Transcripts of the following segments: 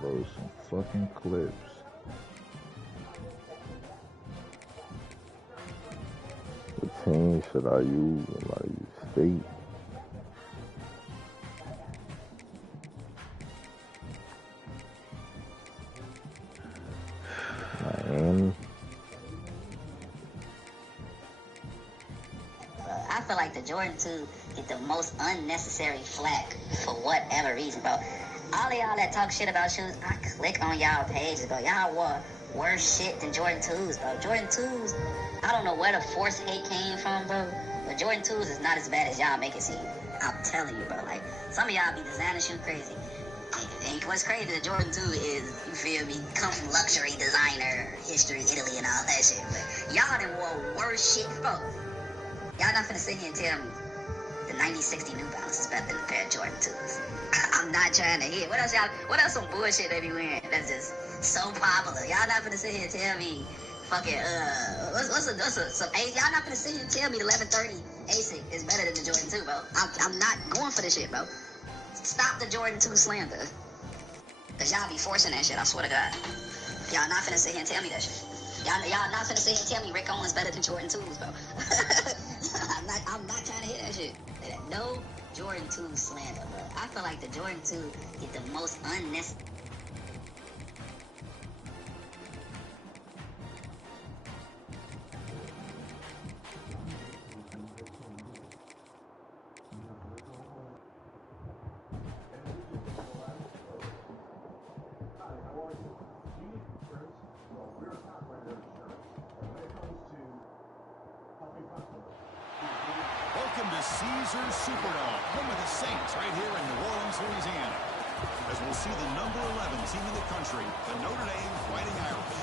Upload some fucking clips. What team should I use? I use State. Miami. I feel like the Jordan 2 get the most unnecessary flack for whatever reason, bro. All of y'all that talk shit about shoes, I click on y'all pages, bro. Y'all wore worse shit than Jordan 2s, bro. Jordan 2s, I don't know where the forced hate came from, bro. But Jordan 2s is not as bad as y'all make it seem. I'm telling you, bro. Like, some of y'all be designing shoes crazy. And what's crazy, the Jordan 2 is, you feel me, come from luxury designer, history, Italy, and all that shit. But y'all done wore worse shit, bro. Y'all not finna sit here and tell me the 9060 New Balance is better than a pair of Jordan 2s. I'm not trying to hear. What else some bullshit they be wearing that's just so popular? Y'all not finna sit here and tell me fucking, y'all not finna sit here and tell me the 1130 ASIC is better than the Jordan 2, bro. I'm not going for this shit, bro. Stop the Jordan 2 slander. Cause y'all be forcing that shit, I swear to God. Y'all not finna sit here and tell me that shit. Y'all not finna sit here and tell me Rick Owens better than Jordan 2s, bro. I'm not trying to hear that shit. No Jordan 2 slander, bro. I feel like the Jordan 2 get the most unnecessary. Welcome to Caesars Superdome, home of the Saints, right here in New Orleans, Louisiana. As we'll see the number 11 team in the country, the Notre Dame Fighting Irish,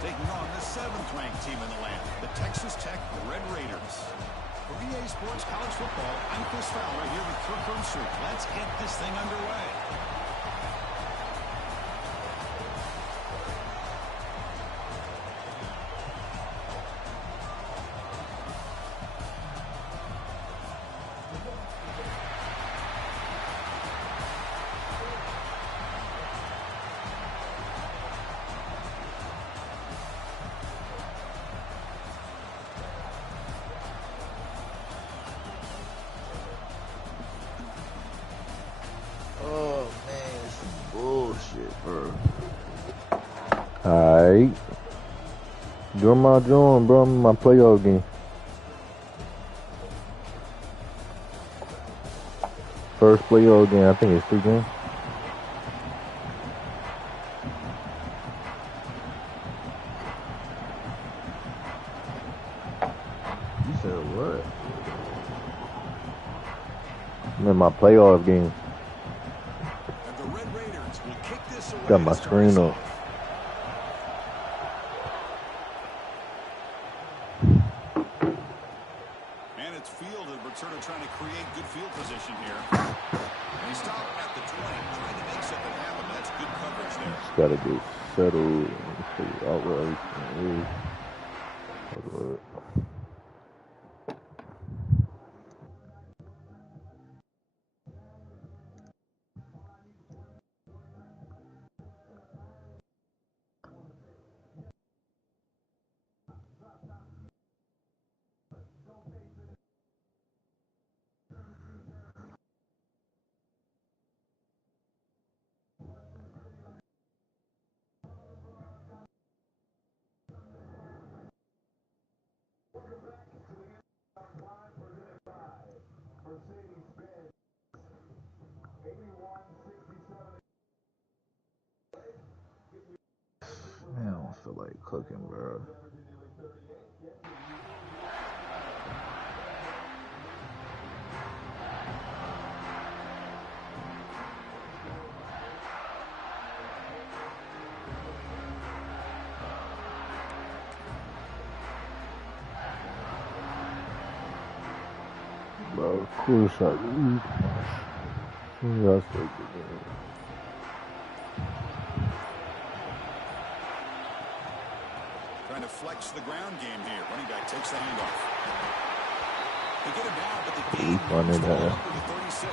taking on the 7th-ranked team in the land, the Texas Tech Red Raiders. For EA Sports College Football, I'm Chris Fowler here with Kirk Herbstreit. Let's get this thing underway. Alright. Doing my joint, bro. My playoff game. First playoff game. I think it's 3 games. You said what? I'm in my playoff game. And the Red Raiders will kick this away. Got my screen up. Trying to create good field position here. And he stopped at the 20, trying to make something happen. That's good coverage there. Just gotta get settled and figure out where everything is. Man, I don't feel like cooking, bro. Bro, of course I do. That's so good. Trying to flex the ground game here. Running back takes the handoff. They get him down, but the game moves all up to the 36.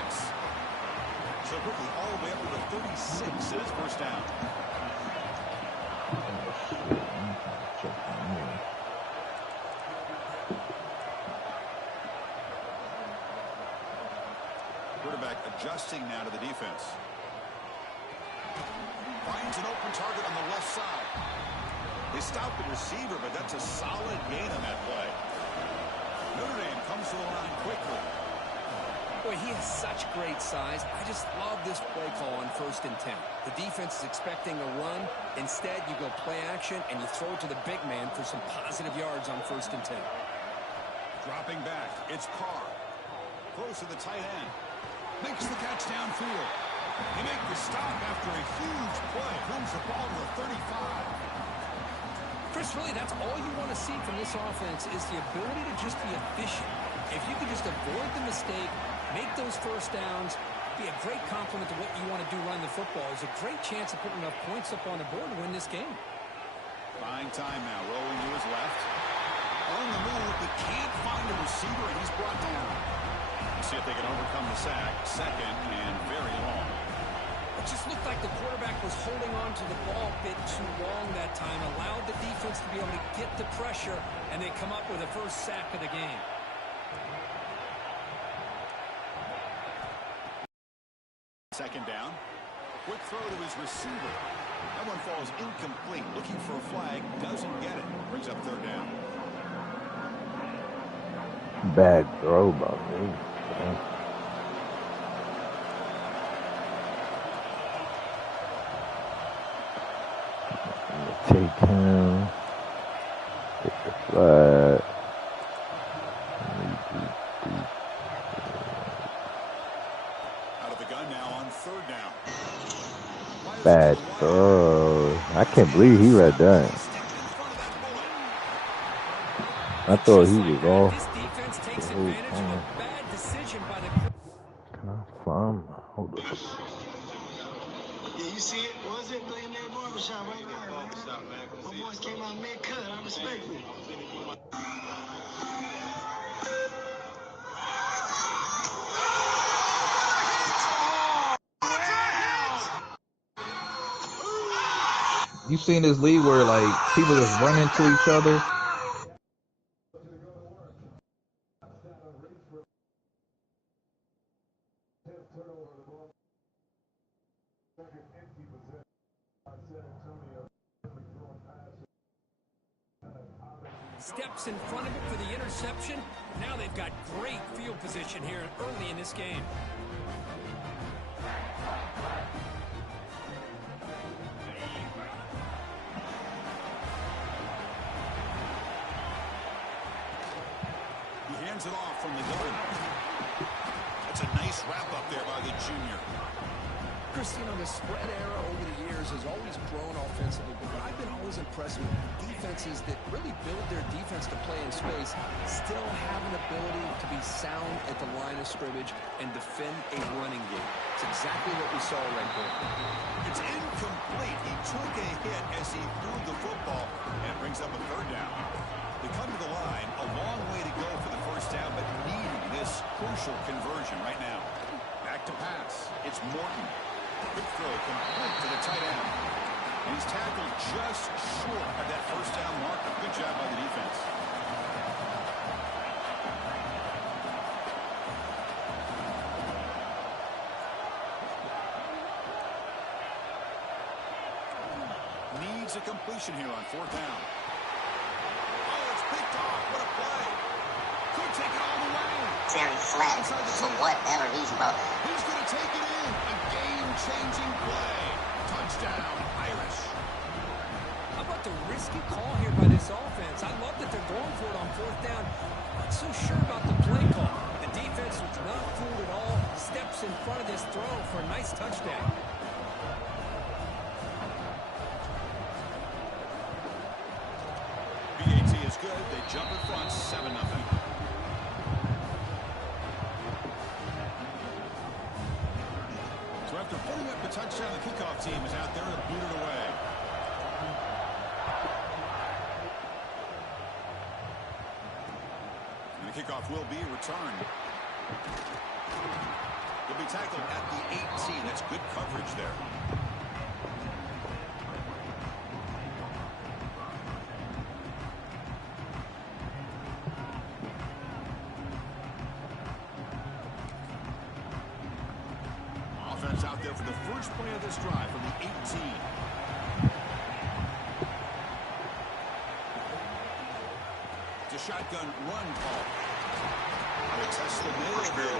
So quickly all the way up to the 36 as first down. Quarterback adjusting now to the defense. Finds an open target on the left side. They stopped the receiver, but that's a solid gain on that play. Notre Dame comes to the line quickly. Boy, he has such great size. I just love this play call on 1st and 10. The defense is expecting a run. Instead, you go play action, and you throw it to the big man for some positive yards on 1st and 10. Dropping back, it's Carr. Close to the tight end. Makes the catch downfield. They make the stop after a huge play. Brings the ball to the 35. Chris, really, that's all you want to see from this offense is the ability to just be efficient. If you can just avoid the mistake, make those first downs, be a great compliment to what you want to do running the football. There's a great chance of putting enough points up on the board to win this game. Buying time now, rolling to his left. On the move, but can't find a receiver, and he's brought down. Let's see if they can overcome the sack. Second and very long. It just looked like the quarterback was holding on to the ball a bit too long that time, allowed the defense to be able to get the pressure, and they come up with the first sack of the game. Second down. Quick throw to his receiver. That one falls incomplete. Looking for a flag. Doesn't get it. Brings up 3rd down. Bad throw by me. Take him. Take the flag. Out of the gun now on 3rd down. Bad throw. I can't believe he read that. I thought he was off. This defense takes advantage of a bad decision by the... Can I find my... Hold up. Yeah, you see it? Was it Millionaire Barbershop right there, man? My boys came out mid-cut. I respect it. You seen this league where like people just run into each other? Steps in front of it for the interception. Now they've got great field position here early in this game. He hands it off from the gun. That's a nice wrap up there by the junior. Chris, you know, the spread era over the years has always grown offensively, but what I've been always impressed with defenses that really build their defense to play in space still have an ability to be sound at the line of scrimmage and defend a running game. It's exactly what we saw right there. It's incomplete. He took a hit as he threw the football and brings up a 3rd down. They come to the line, a long way to go for the first down, but needing this crucial conversion right now. Back to pass. It's Morton. Quick throw complete to the tight end. And he's tackled just short of that first down marker. Good job by the defense. Needs a completion here on 4th down. Oh, it's picked off. What a play. Could take it all the way. Very flat for whatever reason, bro. He's going to take it in. A game-changing play. Touchdown, Irish. How about the risky call here by this offense? I love that they're going for it on 4th down. Not so sure about the play call. The defense was not fooled at all. Steps in front of this throw for a nice touchdown. BAT is good. They jump in front, 7-0. So after putting up the touchdown, the kickoff team is out there to boot it away. And the kickoff will be returned. They'll be tackled at the 18. That's good coverage there. Offense out there for the first play of this drive from the 18. It's a shotgun run call. Test the middle there.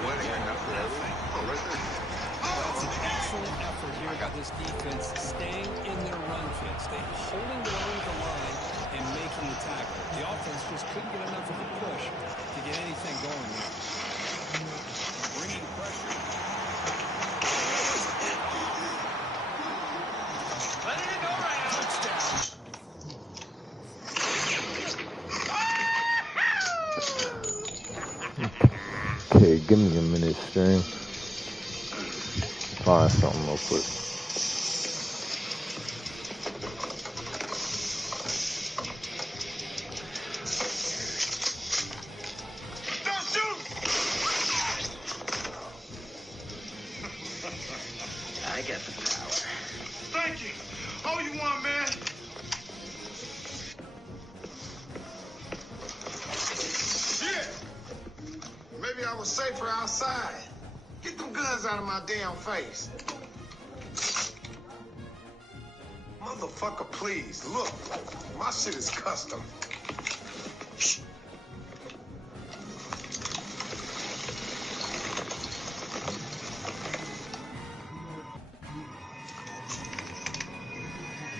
That's an excellent effort here by this defense, staying in their run fit, holding their own at the line and making the tackle. The offense just couldn't get enough of a push to get anything going there. Bringing pressure. Letting it go right out. Touchdown. Okay, give me a minute, stream. Find something real quick. Don't shoot! I got the power. Thank you. All you want, man. Yeah. Maybe I was safer outside. Get them guns out of my damn face. Motherfucker, please. Look, my shit is custom.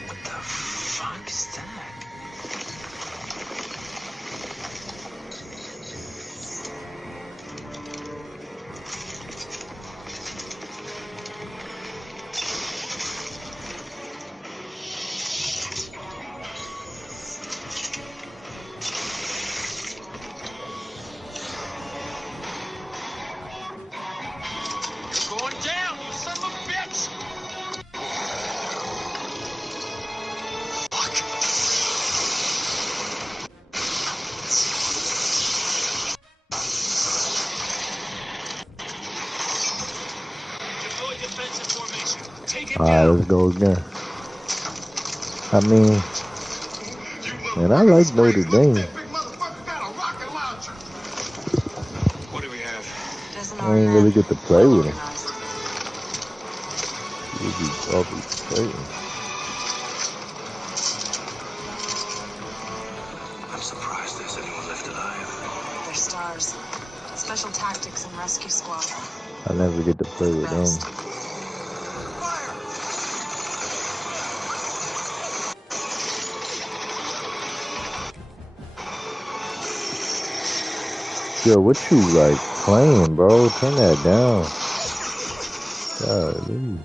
What the fuck is that? Going down, you son of a bitch! Deploy defensive formation. Take it Alright, let's go again. I mean, man, I like Notre Dame. That big motherfucker got a rocket launcher. What do we have? I ain't really get to play with him. He would be awfully frustrating. I'm surprised there's anyone left alive. They're stars. Special tactics and rescue squad. I never get to play with them. Best. Yo, what you like playing, bro? Turn that down. Golly.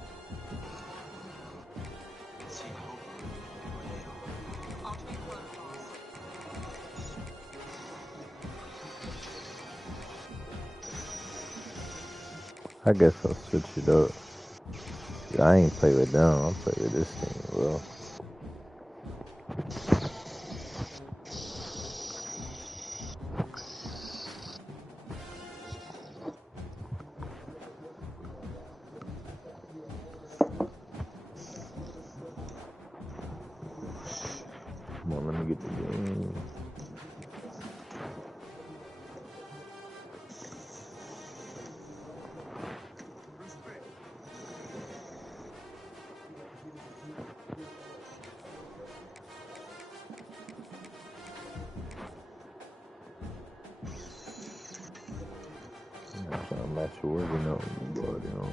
I guess I'll switch it up. I ain't play with them. I'll play with this thing, bro. Come on, let me get the game. I'm trying to match your working out, but you know.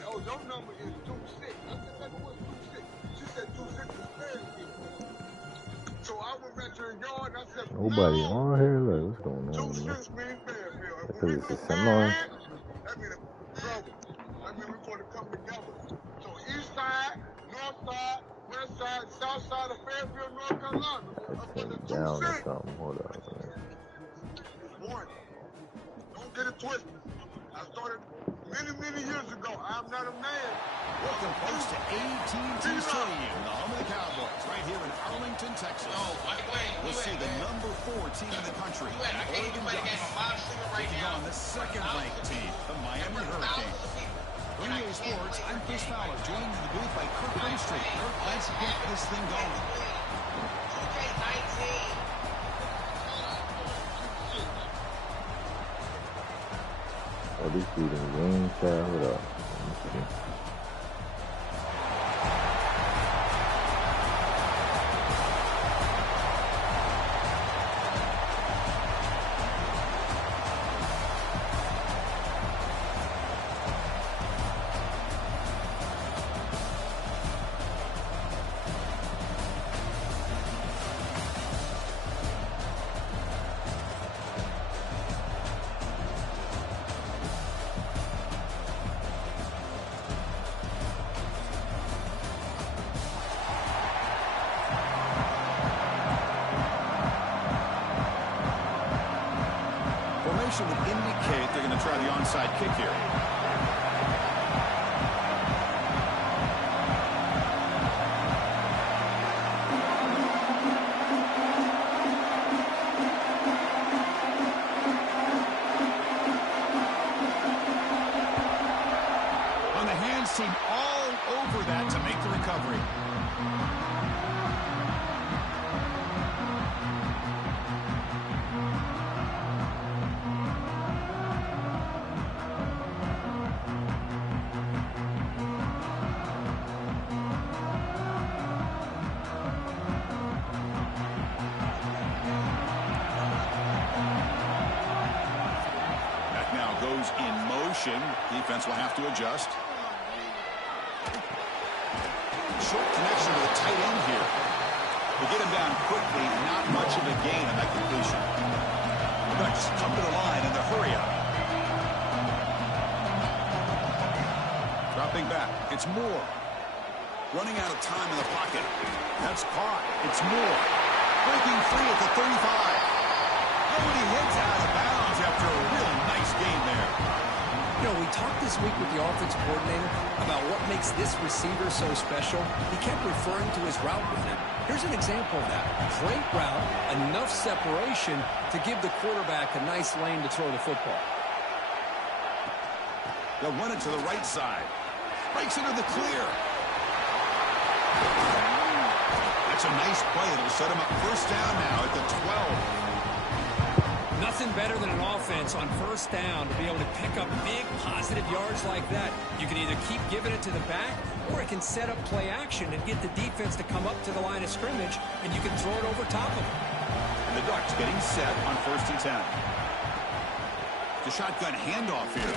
say, oh, your number is 26. I said, baby, what's 26? She said 26 is Fairfield. So I went back to the yard and I said, Nobody no, on here? Like, what's going on, man? 26 means Fairfield. And when Because we it's a look semi. bad, that means trouble. That means we're going to come together. So east side, north side, west side, south side of Fairfield, North Carolina. Up It's under down or 26 something. Hold on, man. is one. Don't get it twisted. I started many years ago. I'm not a man. Welcome, folks, to AT&T Stadium, the home of the Cowboys, right here in Arlington, Texas. We'll see the number 4 team in the country, the Oregon Ducks, taking on the second-ranked team, the Miami Hurricanes. For EA Sports, I'm Chris Fowler, joined in the booth by Kirk Street. Kirk, let's get this thing going. Oh, this dude in the Ncaa. Hold up. Let me see. Formation would indicate they're going to try the onside kick here. On the hands team, all over that to make the recovery. Goes in motion. Defense will have to adjust. Short connection to the tight end here. We get him down quickly. Not much of a gain on that completion. The Ducks come to the line in the hurry up. Dropping back. It's Moore. Running out of time in the pocket. That's caught. It's Moore. Breaking free at the 35. Nobody heads out of bounds after a really nice game there. You know, we talked this week with the offense coordinator about what makes this receiver so special. He kept referring to his route running. Here's an example of that. Great route, enough separation to give the quarterback a nice lane to throw the football. They'll run it to the right side. Breaks into the clear. That's a nice play. It'll set him up first down now at the 12. Nothing better than an offense on first down to be able to pick up big positive yards like that. You can either keep giving it to the back, or it can set up play action and get the defense to come up to the line of scrimmage, and you can throw it over top of them. And the Ducks getting set on 1st and 10. The shotgun handoff here.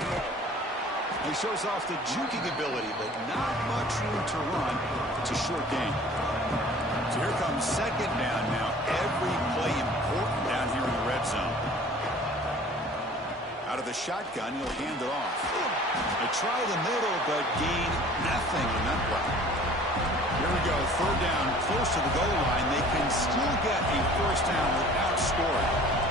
He shows off the juking ability, but not much room to run. It's a short game. So here comes 2nd down now. Every play important down here in the red zone. Out of the shotgun, he'll hand it off. They try the middle, but gain nothing in that play. Here we go, 3rd down, close to the goal line. They can still get a first down without scoring.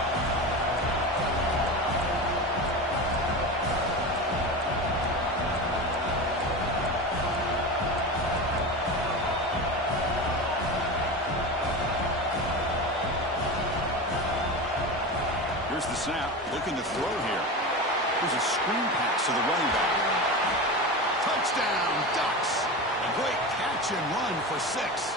Here's the snap, looking to throw here. Here's a screen pass to the running back. Touchdown, Ducks. A great catch and run for 6.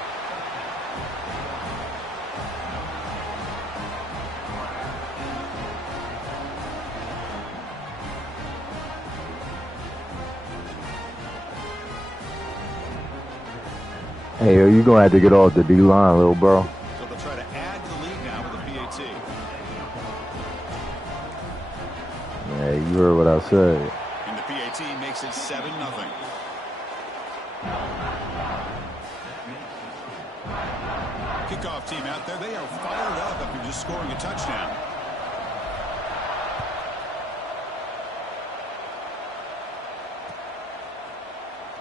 Hey, yo, you gonna have to get off the D-line, little bro. So they'll try to add to the lead now with the PAT. Yeah, you heard what I said. In the PAT penalty makes it 7-0. Kickoff team out there. They are fired up after just scoring a touchdown.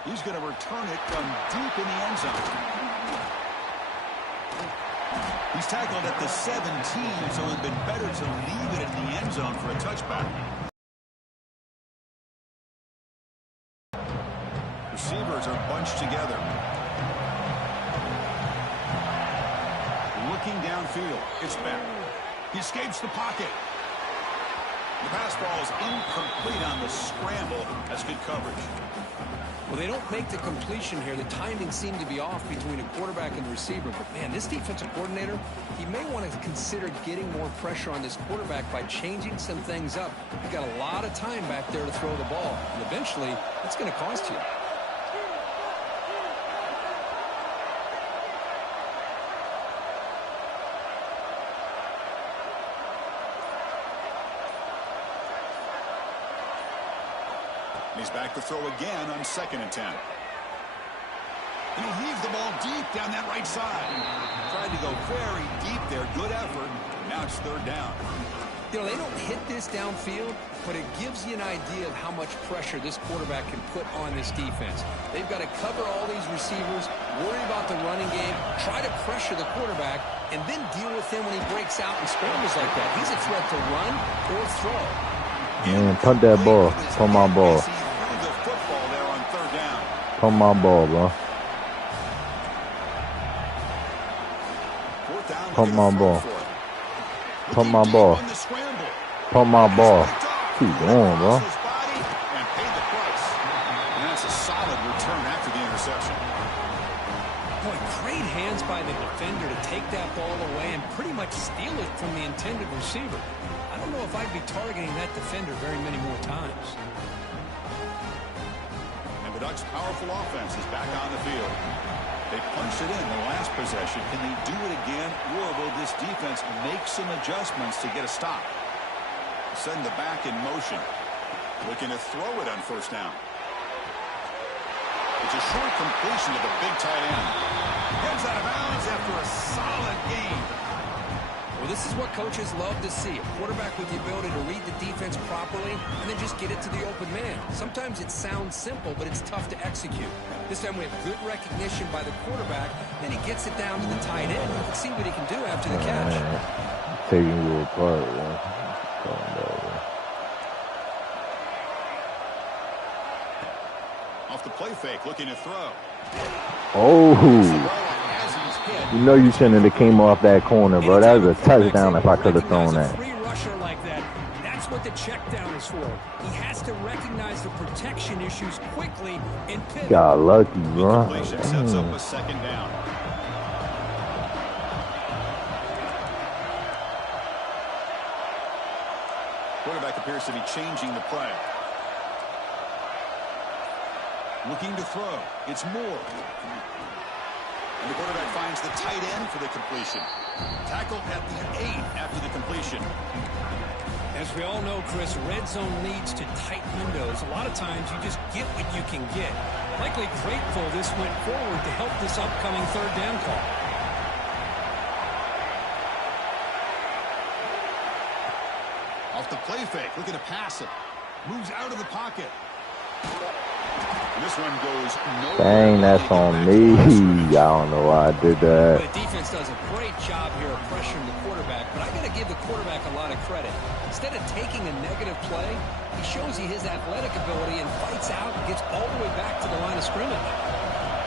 He's going to return it from deep in the end zone. He's tackled at the 17, so it would have been better to leave it in the end zone for a touchback. Receivers are bunched together. Looking downfield. It's back. He escapes the pocket. The pass ball is incomplete on the scramble. That's good coverage. Well, they don't make the completion here. The timing seemed to be off between a quarterback and the receiver. But, man, this defensive coordinator, he may want to consider getting more pressure on this quarterback by changing some things up. You've got a lot of time back there to throw the ball. And eventually, it's going to cost you. He's back to throw again on 2nd and 10. He'll heave the ball deep down that right side. Tried to go very deep there. Good effort. Now it's 3rd down. You know, they don't hit this downfield, but it gives you an idea of how much pressure this quarterback can put on this defense. They've got to cover all these receivers, worry about the running game, try to pressure the quarterback, and then deal with him when he breaks out and scrambles like that. He's a threat to run or throw. Man, punt that ball. Punt my ball. Punt my ball, bro. Punt my ball. Punt my ball. Punt my ball. Keep going, bro. And paid the price. And that's a solid return after the interception. Boy, great hands by the defender to take that ball away and pretty much steal it from the intended receiver. I don't know if I'd be targeting that defender very many more times. And the Ducks' powerful offense is back on the field. They punched it in the last possession. Can they do it again, or will this defense make some adjustments to get a stop? Send the back in motion. Looking to throw it on 1st down. It's a short completion to the big tight end. Gets out of bounds after a solid game. Well, this is what coaches love to see. A quarterback with the ability to read the defense properly and then just get it to the open man. Sometimes it sounds simple, but it's tough to execute. This time we have good recognition by the quarterback. Then he gets it down to the tight end. Let's see what he can do after the catch. Taking you apart, man. Off the play fake, looking to throw. Oh. You know you shouldn't have came off that corner, bro. That was a touchdown if I could have thrown that. Free rusher like that. That's what the check down is for. He has to recognize the protection issues quickly and pivot. Got lucky, bro. Completion sets up a 2nd down. Quarterback appears to be changing the play. Looking to throw. It's Moore. And the quarterback finds the tight end for the completion. Tackle at the 8 after the completion. As we all know, Chris, red zone leads to tight windows. A lot of times you just get what you can get. Likely grateful this went forward to help this upcoming 3rd down call. Off the play fake, looking to pass it. Moves out of the pocket. This one goes nowhere. Dang, that's on me. I don't know why I did that. The defense does a great job here of pressuring the quarterback, but I got to give the quarterback a lot of credit. Instead of taking a negative play, he shows you his athletic ability and fights out and gets all the way back to the line of scrimmage.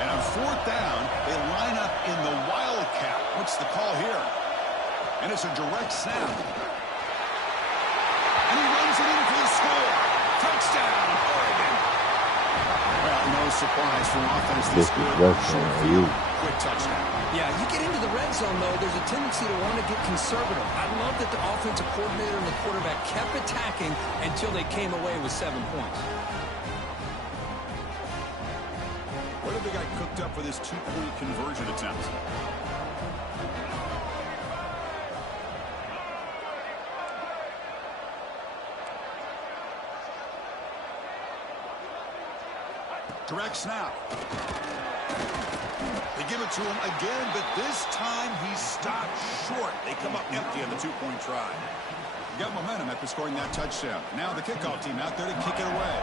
And on 4th down, they line up in the wildcat. What's the call here? And it's a direct snap. And he runs it in for the score. Touchdown, Oregon. Well, no surprise for an offense this good. Short field, quick touchdown. Yeah, you get into the red zone, though, there's a tendency to want to get conservative. I love that the offensive coordinator and the quarterback kept attacking until they came away with 7 points. What have they got cooked up for this 2-point conversion attempt? Direct snap. They give it to him again, but this time he's stopped short. They come up empty on the two-point try. Got momentum after scoring that touchdown. Now the kickoff team out there to kick it away.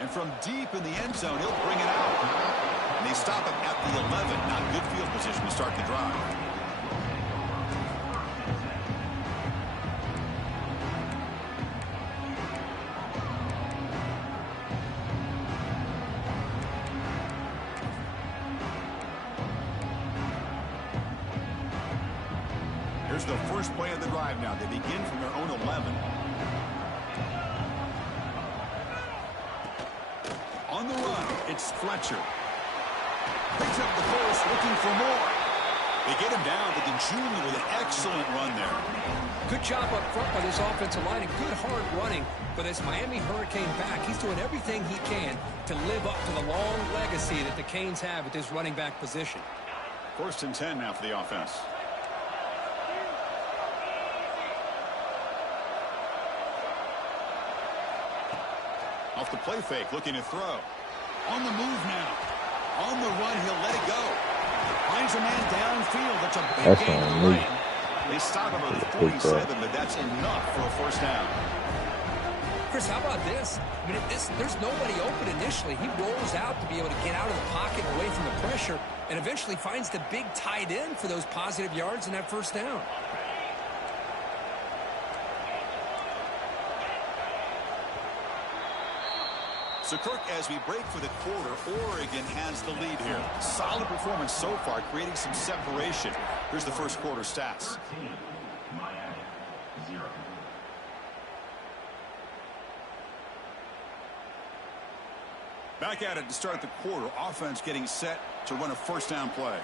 And from deep in the end zone, he'll bring it out. And they stop him at the 11. Not good field position to start the drive. Here's the first play of the drive now. They begin from their own 11. On the run, it's Fletcher. Picks up the force, looking for more. They get him down to the junior with an excellent run there. Good job up front by this offensive line and good hard running. But as Miami Hurricane back, he's doing everything he can to live up to the long legacy that the Canes have at this running back position. 1st and 10 now for the offense. Off the play fake, looking to throw. On the move now. On the run, he'll let it go. Finds a man downfield. That's a big gain on the lane. They stop him at 47, but that's enough for a first down. Chris, how about this? I mean, there's nobody open initially. He rolls out to be able to get out of the pocket away from the pressure and eventually finds the big tight end for those positive yards in that first down. So, Kirk, as we break for the quarter, Oregon has the lead here. Solid performance so far, creating some separation. Here's the first quarter stats. Back at it to start the quarter. Offense getting set to run a first down play.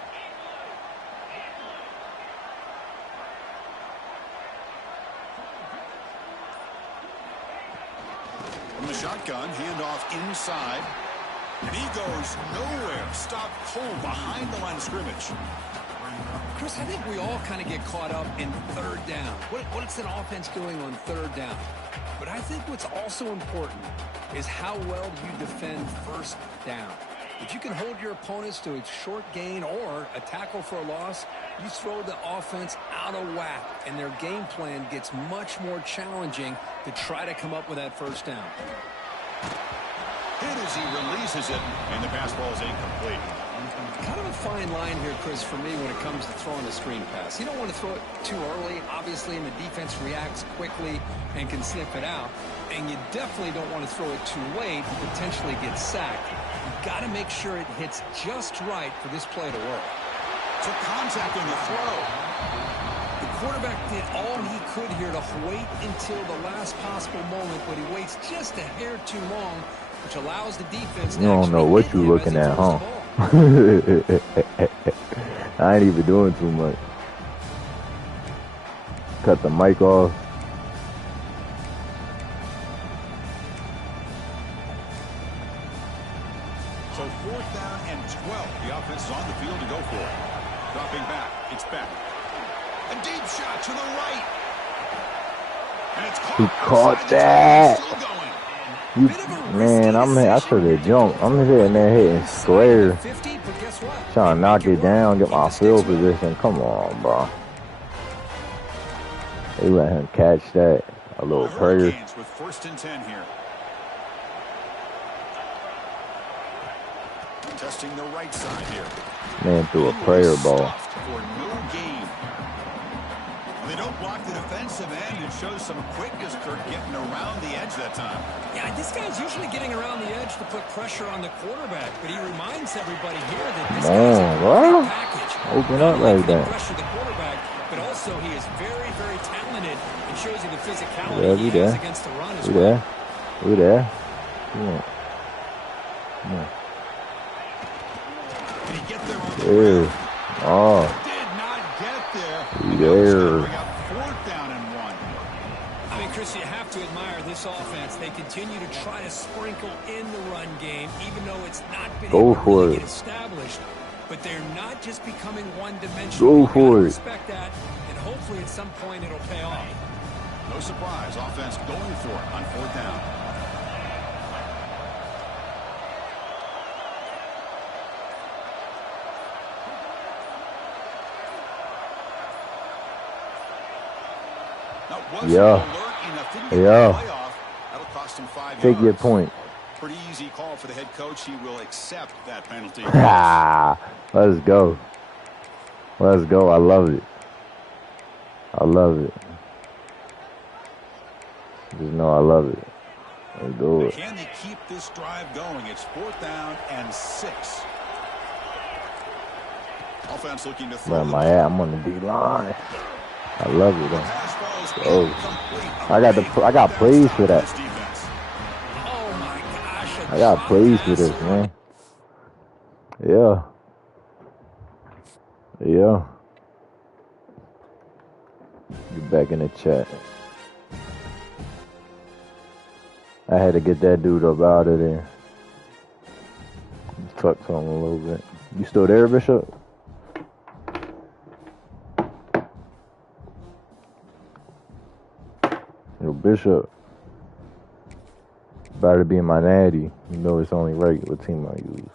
From the shotgun, handoff inside. And he goes nowhere. Stopped cold behind the line of scrimmage. Chris, I think we all kind of get caught up in third down. What's an offense doing on third down? But I think what's also important is how well you defend first down. If you can hold your opponents to a short gain or a tackle for a loss, you throw the offense out of whack, and their game plan gets much more challenging to try to come up with that first down. Hit as he releases it, and the pass ball is incomplete. Kind of a fine line here, Chris, for me when it comes to throwing a screen pass. You don't want to throw it too early, obviously, and the defense reacts quickly and can sniff it out. And you definitely don't want to throw it too late and potentially get sacked. You've got to make sure it hits just right for this play to work. Took contact on the throw. The quarterback did all he could here to wait until the last possible moment, but he waits just a hair too long, which allows the defense to You don't know what you're looking at, huh? I ain't even doing too much. Cut the mic off. So 4th down and 12. The offense is on the field to go for it. Dropping back. It's back. A deep shot to the right. And it's caught. He caught that. Still going. You, man, I should have jumped. I'm hitting that hitting square. Trying to knock it down, get my field position. Come on, bro. They let him catch that. A little prayer. With 1st and 10 here. Testing the right side here. Man threw a prayer ball. For no gain. They don't block the defensive end. It shows some quickness, Kirk, getting around the edge that time. Yeah, this guy's usually getting around the edge to put pressure on the quarterback, but he reminds everybody here that this guy's a great package. Open up like that. Pressure the quarterback, but also he is very, very talented and shows you the physicality he he has there. against the run as We well. there. We there. Come on. Come on. Did he get there on the ground? Oh. Did not get there. There. We got 4th down and 1. I mean, Chris, you have to admire this offense. They continue to try to sprinkle in the run game, even though it's not been able to really get established. But they're not just becoming one-dimensional. Go for it. Respect that, and hopefully at some point it'll pay off. No surprise, offense going for it on 4th down. Yeah. That'll cost him 5 Take yards. your point. Pretty easy call for the head coach. He will accept that penalty. Let's go. Let's go. I love it. I love it. Just know I love it. Let's do it. Can they keep this drive going? It's 4th down and 6. Offense looking to throw. I'm on the D line. I love it though. Oh, I got praise for that. I got praise for this, man. Yeah. Yeah. Get back in the chat. I had to get that dude up out of there. Talk to him a little bit. You still there, Bishop? Yo, Bishop. About to be in my natty. You know it's only right what team I use.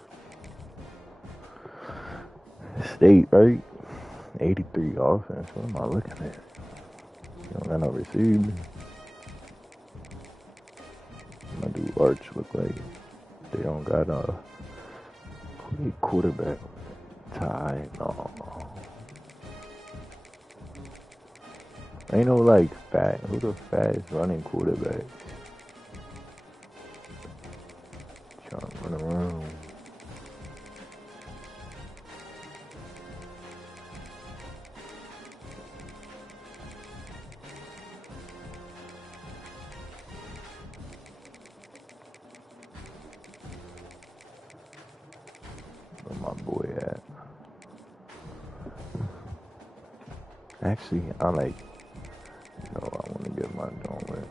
State, right? 83 offense. What am I looking at? You don't got no receiver. My dude Arch look like they don't got a quarterback. Ty, no. Ain't no like fat. Who the fast running quarterback? Trying to run around. Where my boy at? Actually, I like. No, I want to get my joint with.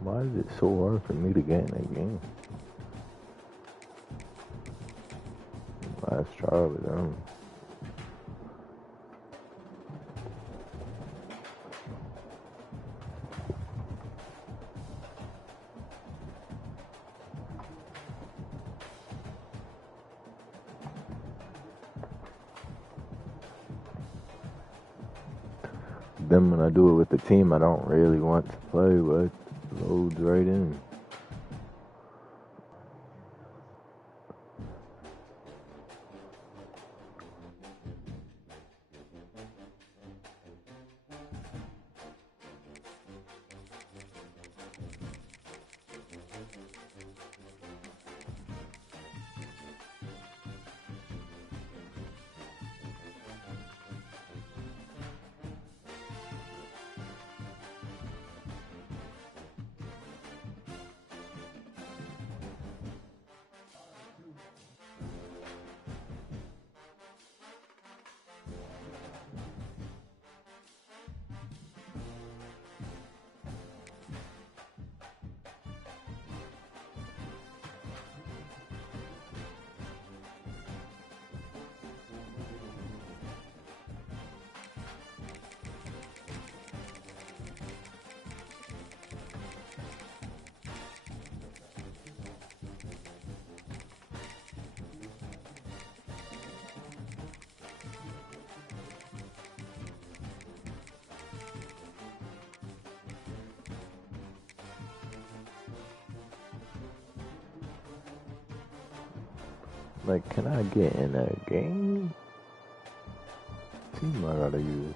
Why is it so hard for me to get in that game? Last try with them. Then when I do it with the team I don't really want to play, but it loads right in. Like, can I get in that game? Team I gotta use.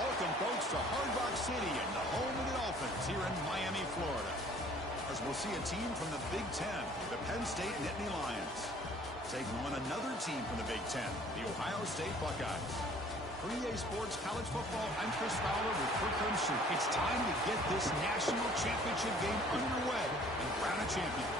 Welcome, folks, to Hard Rock City and the home of the Dolphins here in Miami, Florida. As we'll see a team from the Big Ten, the Penn State Nittany Lions, taking on another team from the Big Ten, the Ohio State Buckeyes. For EA Sports College Football, I'm Chris Fowler with Kirk Herbstreit. It's time to get this national championship game underway and crown a champion.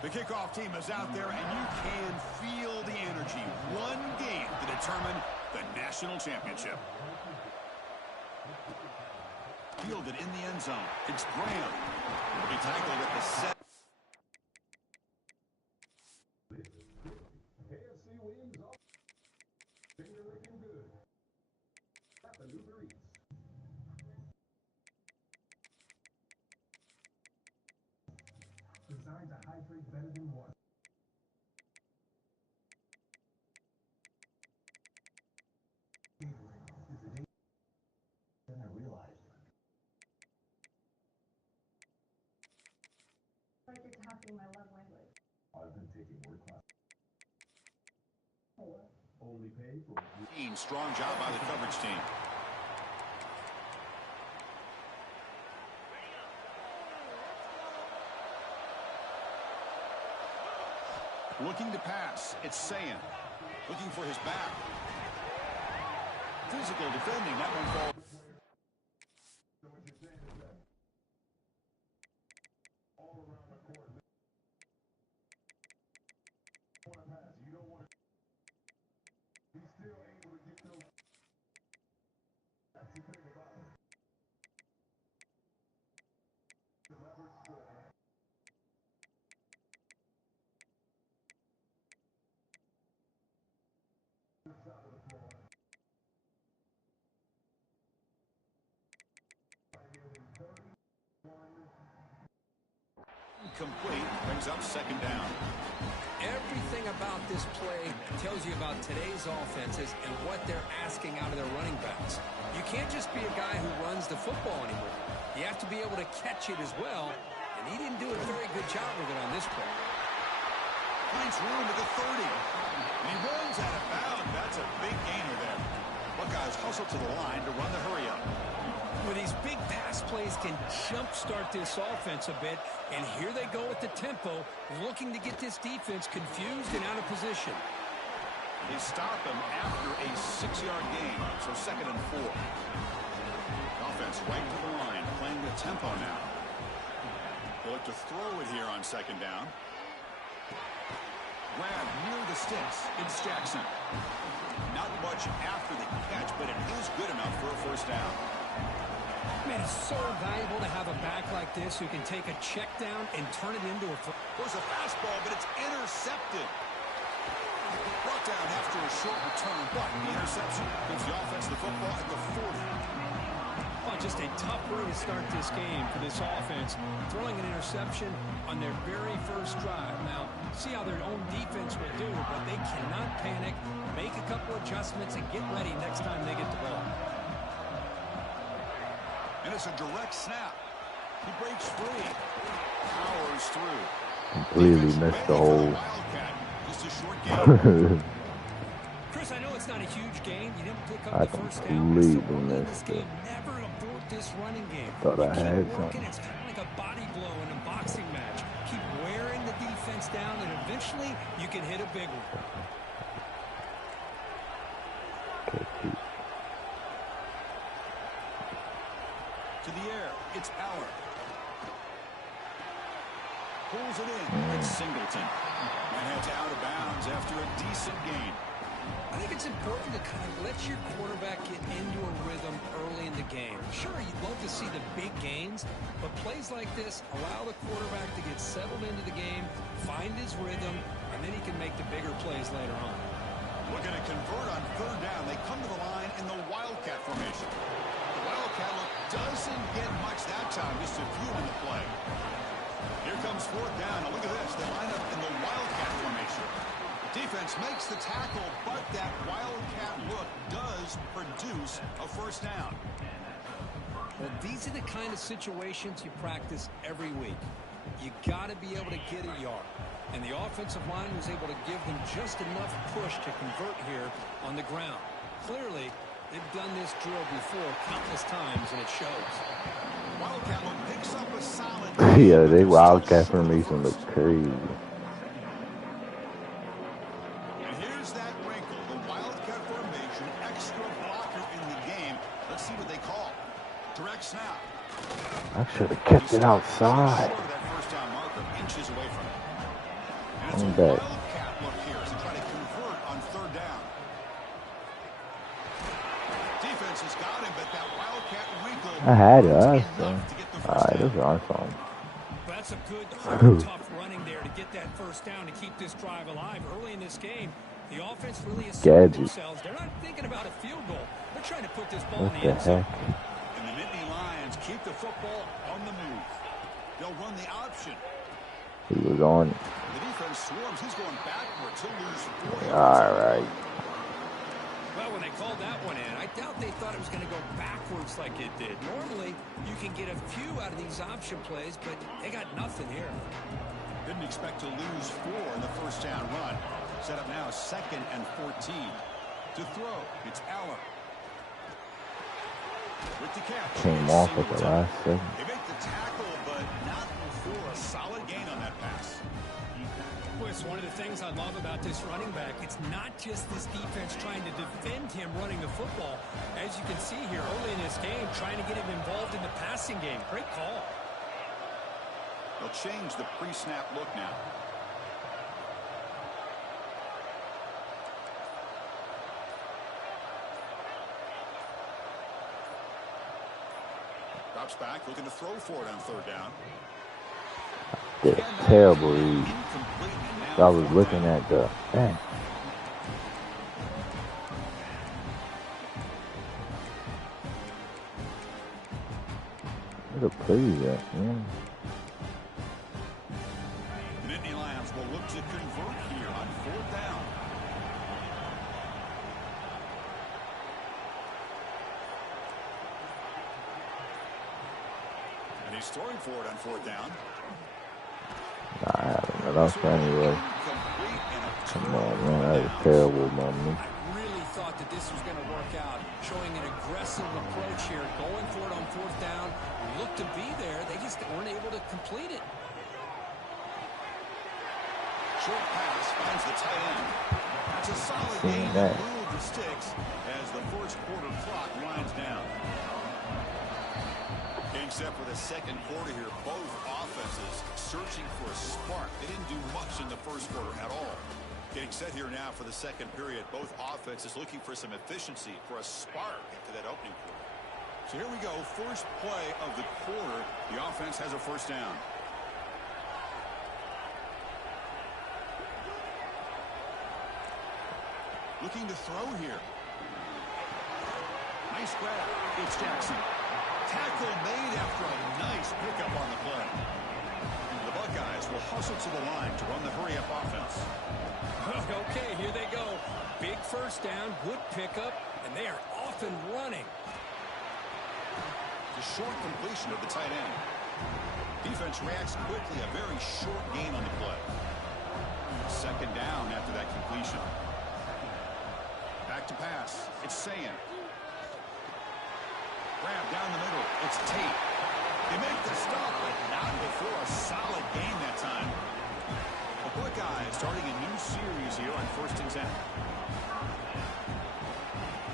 The kickoff team is out there, and you can feel the energy. One game to determine the national championship. Fielded in the end zone. It's Graham. Will be tackled at the set. Designed to hydrate better than water. Then I realized. Like you're tapping my love language. I've been taking word class. Only pay for. Strong job by the coverage team. Looking to pass. It's Ncaa. Looking for his back. Physical defending. That one falls. So what you're saying is that all around the court, you want to pass. You don't want to. He's still able to get those. That's the thing about him. The leverage for top of the floor. Complete. Brings up second down. Everything about this play tells you about today's offenses and what they're asking out of their running backs. You can't just be a guy who runs the football anymore. You have to be able to catch it as well, and he didn't do a very good job with it on this play. Finds room at the 30. And he runs out of bounds. That's a big gainer there. Buckeyes hustle to the line to run the hurry up. With these big pass plays plays can jumpstart this offense a bit. And here they go with the tempo, looking to get this defense confused and out of position. They stop him after a 6-yard gain, so 2nd and 4. Offense right to the line, playing the tempo now. They'll look to throw it here on 2nd down. Grab near the sticks. It's Jackson. Not much after the catch, but it is good enough for a 1st down. Man, it's so valuable to have a back like this who can take a check down and turn it into a... There's a fastball, but it's intercepted. Brought down after a short return, but the interception gives the offense the football at the 40. Oh, just a tough way to start this game for this offense, throwing an interception on their very first drive. Now, see how their own defense will do, but they cannot panic, make a couple adjustments, and get ready next time they get the ball. And it's a direct snap. He breaks free. Powers through. Completely missed the hole. Just a short game. Chris, I know it's not a huge game. You didn't pick I up the first down. completely missed it. Never abort this running game. Thought I had Keep working. something. It's kind of like a body blow in a boxing match. Keep wearing the defense down, and eventually you can hit a big one. To the air, it's Aller. Pulls it in. It's Singleton. And heads out of bounds after a decent gain. I think it's important to kind of let your quarterback get into a rhythm early in the game. Sure, you'd love to see the big gains, but plays like this allow the quarterback to get settled into the game, find his rhythm, and then he can make the bigger plays later on. Looking to convert on 3rd down. They come to the line in the Wildcat formation. The Wildcat look doesn't get much that time, just a few on the play. Here comes 4th down. Now look at this. They line up in the Wildcat formation. Defense makes the tackle, but that Wildcat look does produce a 1st down. Well, these are the kind of situations you practice every week. You got to be able to get a yard. And the offensive line was able to give them just enough push to convert here on the ground. Clearly, they've done this drill before countless times, and it shows. Wildcat look picks up a solid. Yeah, they Wildcat formation looks crazy. And here's that wrinkle, the Wildcat formation, extra blocker in the game. Let's see what they call. Direct snap. I should have kept it outside. That 1st down marker, inches away from it. And it's I'm a back. Wildcat look here as they try to convert on 3rd down. Defense has got him, but that Wildcat wrinkle. I had it. Alright, this is awesome. That's a good, hard, tough running there to get that 1st down to keep this drive alive. Early in this game, the offense really asserted themselves. They're not thinking about a field goal. They're trying to put this ball in the end zone. And the Nittany Lions keep the football on the move. They'll run the option. He was on. The defense swarms. He's going backwards. He'll lose 4 yards. Alright. Well, when they called that one in, I doubt they thought it was going to go backwards like it did. Normally, you can get a few out of these option plays, but they got nothing here. Didn't expect to lose 4 in the 1st down run. Set up now 2nd and 14. To throw, it's Aller. With the catch. Came off at the last second. They make the tackle, but not before a solid gain on that pass. Chris, one of the things I love about this running back, it's not just this defense trying to defend him running the football. As you can see here early in this game, trying to get him involved in the passing game. Great call. They'll change the pre-snap look now. Drops back, looking to throw for it on 3rd down. That's terrible read. I was looking at the... Dang. Where the plays at, man? The Nittany Lions will look to convert here on 4th down. And he's throwing for it on 4th down. Nah, I haven't enough anyway. Come on, man. That was terrible, man. I really thought that this was going to work out. Showing an aggressive approach here. Going for it on 4th down. Looked to be there. They just weren't able to complete it. Short pass finds the tight end. That's a solid Seen gain that. in lieu of the sticks as the first quarter clock winds down. Getting set for the second quarter here. Both offenses searching for a spark. They didn't do much in the first quarter at all. Getting set here now for the second period. Both offenses looking for some efficiency, for a spark into that opening quarter. So here we go. First play of the quarter. The offense has a first down. Looking to throw here. Nice grab. It's Jackson. Tackle made after a nice pickup on the play. The Buckeyes will hustle to the line to run the hurry-up offense. Okay, here they go. Big first down, good pickup, and they are off and running. The short completion of the tight end. Defense reacts quickly. A very short gain on the play. Second down after that completion. Back to pass. It's Ncaa. Grab down the middle. It's Tate. They make the stop, but not before a solid gain that time. The Buckeyes starting a new series here on 1st and 10.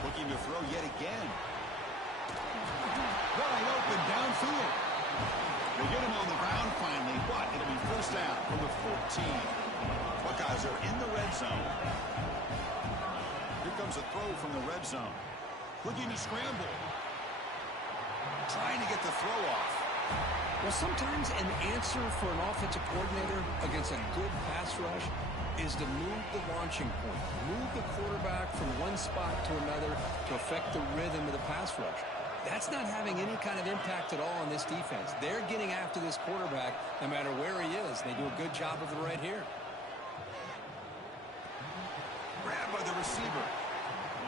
Looking to throw yet again. Wide open downfield. They get him on the ground finally, but it'll be first down from the 14. Buckeyes are in the red zone. Here comes a throw from the red zone. Looking to scramble. Trying to get the throw off. Well, sometimes an answer for an offensive coordinator against a good pass rush is to move the launching point. Move the quarterback from one spot to another to affect the rhythm of the pass rush. That's not having any kind of impact at all on this defense. They're getting after this quarterback no matter where he is. They do a good job of it right here. Grabbed by the receiver.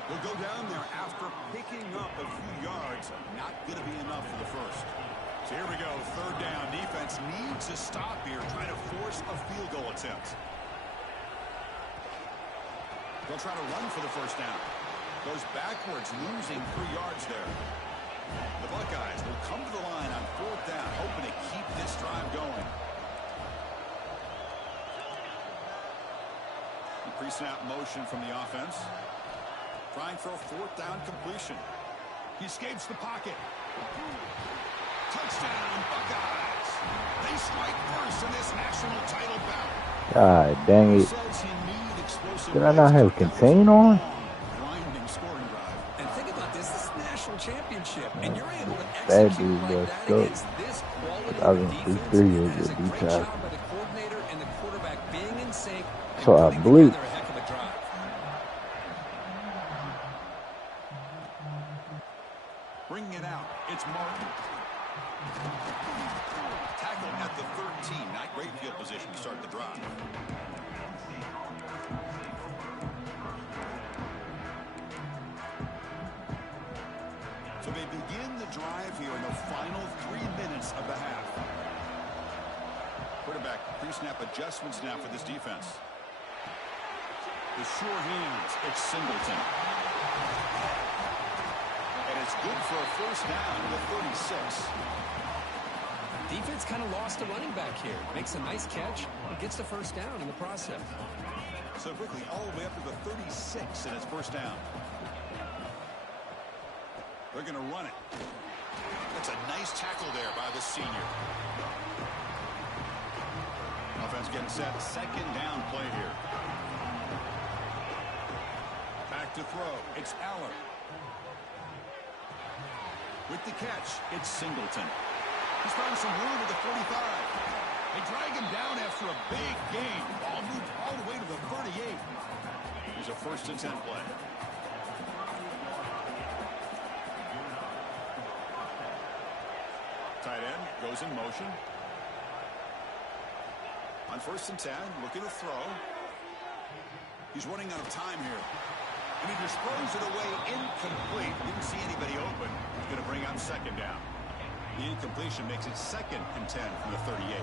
He'll go down there after picking up a few yards. Not going to be enough for the first. So here we go. Third down. Defense needs a stop here. Trying to force a field goal attempt. They'll try to run for the first down. Goes backwards, losing 3 yards there. The Buckeyes will come to the line on 4th down, hoping to keep this drive going. The pre-snap motion from the offense. Trying for a 4th down completion. He escapes the pocket. Touchdown, Buckeyes. They strike first in this national title bout. God dang it. Did I not have contain on? Grinding scoring drive. And think about this is the national championship, and you're able to That execute dude like got that stuck. against this quality I was of in defense. 3-3 That with is the a great defense. job by the coordinator and the quarterback being in sync and So I putting blew. together a heck of a drive. Bringing it out. It's Martin. Tackle at the 13. Not great field position to start the drive. So they begin the drive here in the final 3 minutes of the half. Quarterback pre-snap adjustments now for this defense. The sure hands. It's Singleton. And it's good for a first down to the 36. Defense kind of lost a running back here. Makes a nice catch and gets the first down in the process. So quickly all the way up to the 36 and it's first down. They're going to run it. That's a nice tackle there by the senior. Offense getting set. Second down play here. Back to throw. It's Aller. With the catch, it's Singleton. He's found some room at the 45. They drag him down after a big gain. Ball moved all the way to the 38. Here's a 1st and 10 play. Tight end goes in motion. On 1st and 10, looking to throw. He's running out of time here. And he just throws it away incomplete. Didn't see anybody open. He's going to bring on second down. The incompletion makes it 2nd and 10 from the 38.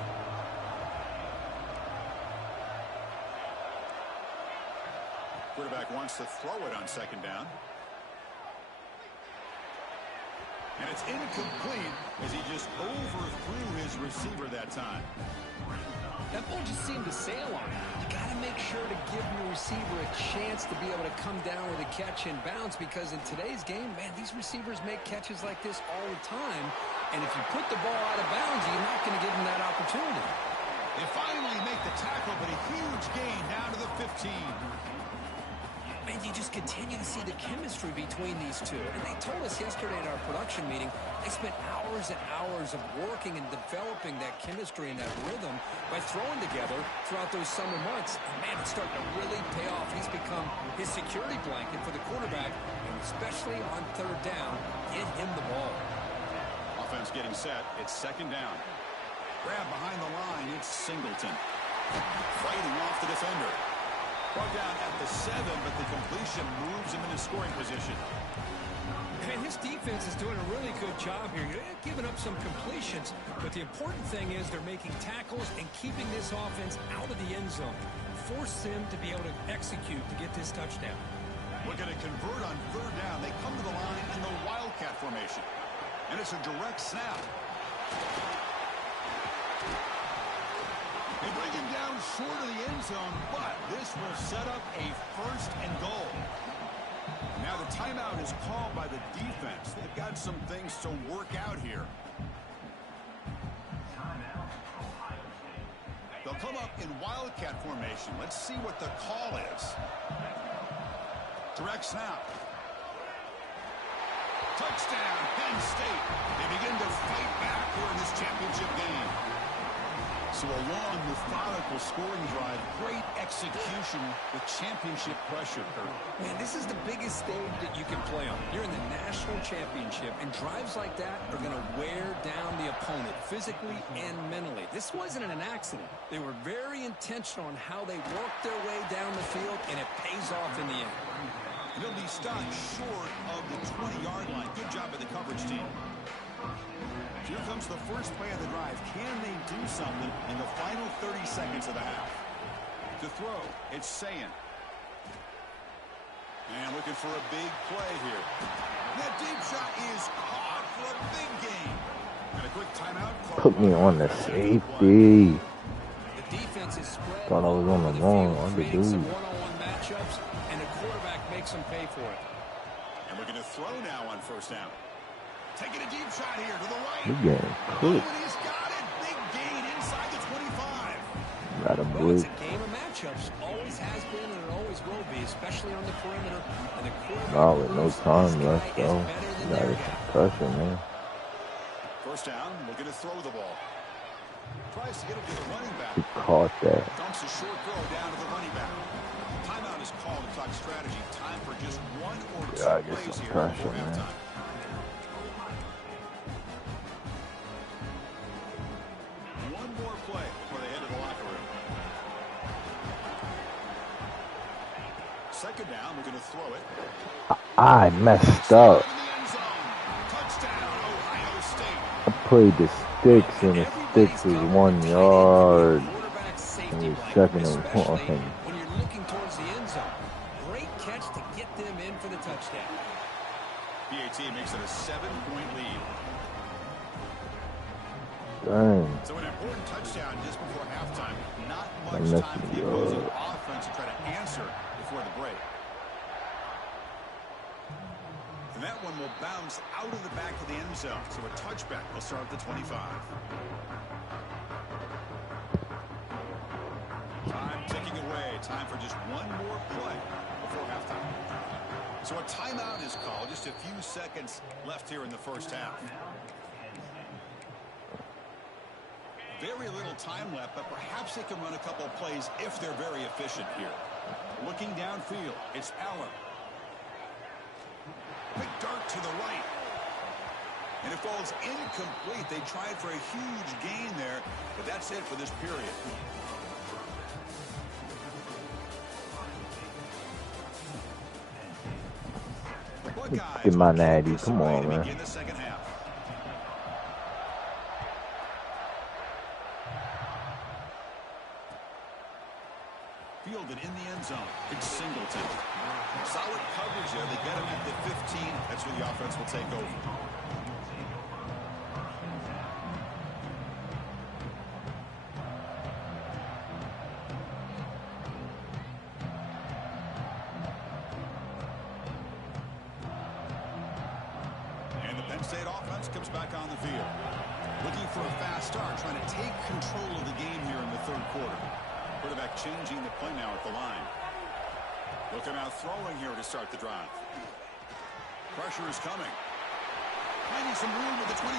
Quarterback wants to throw it on second down. And it's incomplete as he just overthrew his receiver that time. That ball just seemed to sail on him. You got to make sure to give your receiver a chance to be able to come down with a catch and bounce, because in today's game, man, these receivers make catches like this all the time. And if you put the ball out of bounds, you're not going to give them that opportunity. They finally make the tackle, but a huge gain down to the 15. Man, you just continue to see the chemistry between these two. And they told us yesterday at our production meeting, they spent hours and hours of working and developing that chemistry and that rhythm by throwing together throughout those summer months. And man, it's starting to really pay off. He's become his security blanket for the quarterback, and especially on third down, get him the ball. Offense getting set. It's second down. Grab behind the line. It's Singleton. Fighting off the defender. Brought down at the 7, but the completion moves him into scoring position. And his defense is doing a really good job here. They're giving up some completions, but the important thing is they're making tackles and keeping this offense out of the end zone. Force them to be able to execute to get this touchdown. Looking to convert on third down. They come to the line in the Wildcat formation. And it's a direct snap. They bring him down short of the end zone, but this will set up a first and goal. Now the timeout is called by the defense. They've got some things to work out here. They'll come up in Wildcat formation. Let's see what the call is. Direct snap. Touchdown, Penn State. They begin to fight back here in this championship game. So a long, methodical scoring drive. Great execution with championship pressure, Kurt. Man, this is the biggest stage that you can play on. You're in the national championship, and drives like that are going to wear down the opponent physically and mentally. This wasn't an accident. They were very intentional on how they worked their way down the field, and it pays off in the end. He'll be stopped short of the 20-yard line. Good job by the coverage team. Here comes the first play of the drive. Can they do something in the final 30 seconds of the half? To throw, it's Ncaa. And looking for a big play here. That deep shot is caught for a big gain. And a quick timeout call. Put me on the safety. The defense is spread. Thought I was on the wrong creating some dude. one-on-one matchups, and the quarterback makes them pay for it. And we're going to throw now on first down. Taking a deep shot here to the right. He getting Oh, cooked. and he's got it. Big gain inside the 25. Got a Well, it's blitz. a game of matchups. Always has been, and it always will be, especially on the perimeter. And the quarterback Nah, with no knows time this left guy is though. better than Got their some guy. pressure, man. First down, looking to throw the ball. Tries to get it to the running back. He caught that. Dumps a short throw down to the running back. Timeout is called to talk strategy. Time for just one or two Yeah, I get plays some here pressure, before man. halftime. One more play before they head to the locker room. Second down, we're going to throw it. I messed up. In the end zone. Touchdown, Ohio State. I played the sticks, and the sticks was 1 yard. Quarterback safety And blanket, second and especially one. when you're looking towards the end zone. Great catch to get them in for the touchdown. PAT makes it a 7-point lead. Dang. So an important touchdown just before halftime. Not I much messed time for me the opposing up. offense to try to answer before the break. And that one will bounce out of the back of the end zone. So a touchback will start at the 25. Time ticking away. Time for just one more play before halftime. So a timeout is called. Just a few seconds left here in the first half. Very little time left, but perhaps they can run a couple of plays if they're very efficient here. Looking downfield, it's Allen. Big dart to the right. And it falls incomplete. They tried for a huge gain there, but that's it for this period. Get my natty. Come on, man. Begin the second half. Fielded in the end zone. It's Singleton. Solid coverage there. They get him at the 15. That's where the offense will take over. State offense comes back on the field. Looking for a fast start, trying to take control of the game here in the third quarter. Quarterback changing the play now at the line. Looking out throwing here to start the drive. Pressure is coming. Finding some room with the 25.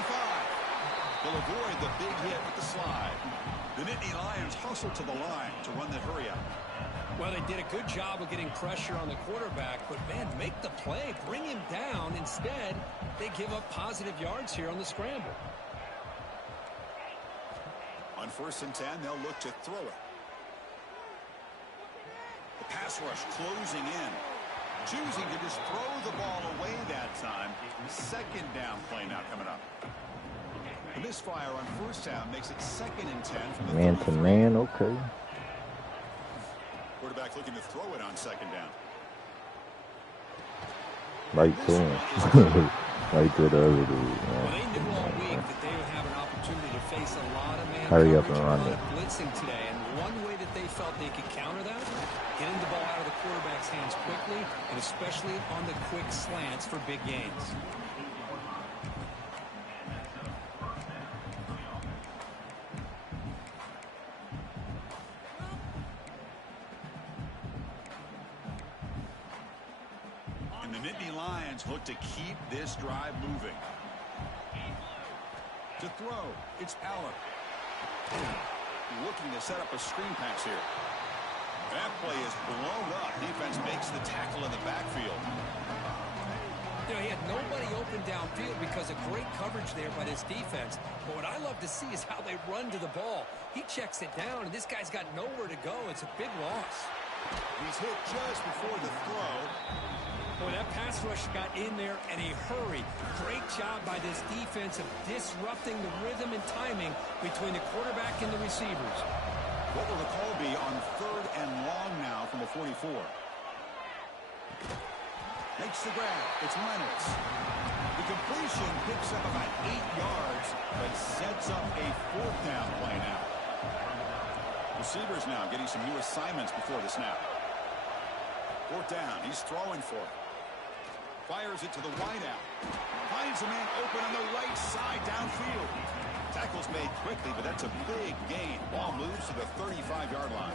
They'll avoid the big hit with the slide. The Nittany Lions hustle to the line to run that hurry up. Well, they did a good job of getting pressure on the quarterback, but, man, make the play. Bring him down. Instead, they give up positive yards here on the scramble. On 1st and 10, they'll look to throw it. The pass rush closing in. Choosing to just throw the ball away that time. 2nd down play now coming up. The misfire on 1st down makes it 2nd and 10 from the man to man, okay. Quarterback looking to throw it on 2nd down. Right to him. Right to the other dude, man. Well, they knew all week that they would have an opportunity to face a lot of man Hurry up coverage and run a lot it. of blitzing today. And one way that they felt they could counter that, getting the ball out of the quarterback's hands quickly, and especially on the quick slants for big gains. Look to keep this drive moving. To throw, it's Allen. Looking to set up a screen pass here. That play is blown up. Defense makes the tackle in the backfield. You know, he had nobody open downfield because of great coverage there by this defense. But what I love to see is how they run to the ball. He checks it down, and this guy's got nowhere to go. It's a big loss. He's hit just before the throw. Boy, that pass rush got in there in a hurry. Great job by this defense of disrupting the rhythm and timing between the quarterback and the receivers. What will the call be on 3rd and long now from the 44? Makes the grab. It's Reynolds. The completion picks up about 8 yards, but sets up a 4th down play now. Receivers now getting some new assignments before the snap. 4th down. He's throwing for it. Fires it to the wideout. Finds a man open on the right side downfield. Tackle's made quickly, but that's a big gain. Ball moves to the 35-yard line.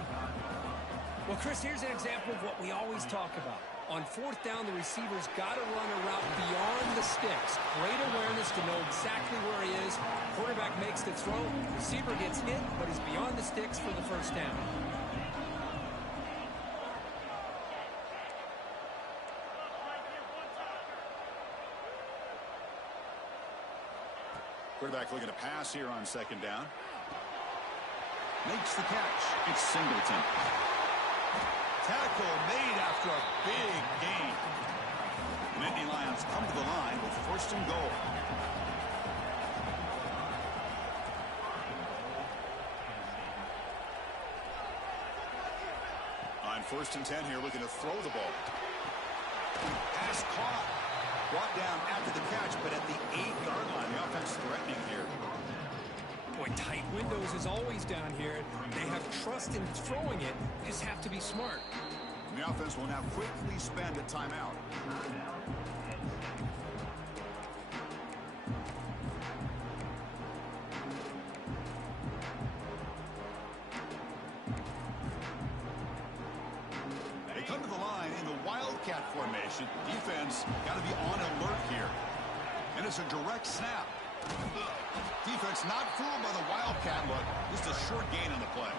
Well, Chris, here's an example of what we always talk about. On 4th down, the receiver's got to run a route beyond the sticks. Great awareness to know exactly where he is. Quarterback makes the throw. Receiver gets hit, but is beyond the sticks for the 1st down. Quarterback looking to pass here on 2nd down. Makes the catch. It's Singleton. Tackle made after a big gain. The Nittany Lions come to the line with 1st and goal. On 1st and 10 here, looking to throw the ball. Pass caught. Brought down after the catch, but at the 8-yard line. The offense threatening here. Boy, tight windows is always down here. They have trust in throwing it. They just have to be smart. And the offense will now quickly spend a timeout. They come to the line in the Wildcat formation. Defense got to be on alert here. And it's a direct snap. Defense not fooled by the Wildcat look. Just a short gain on the play.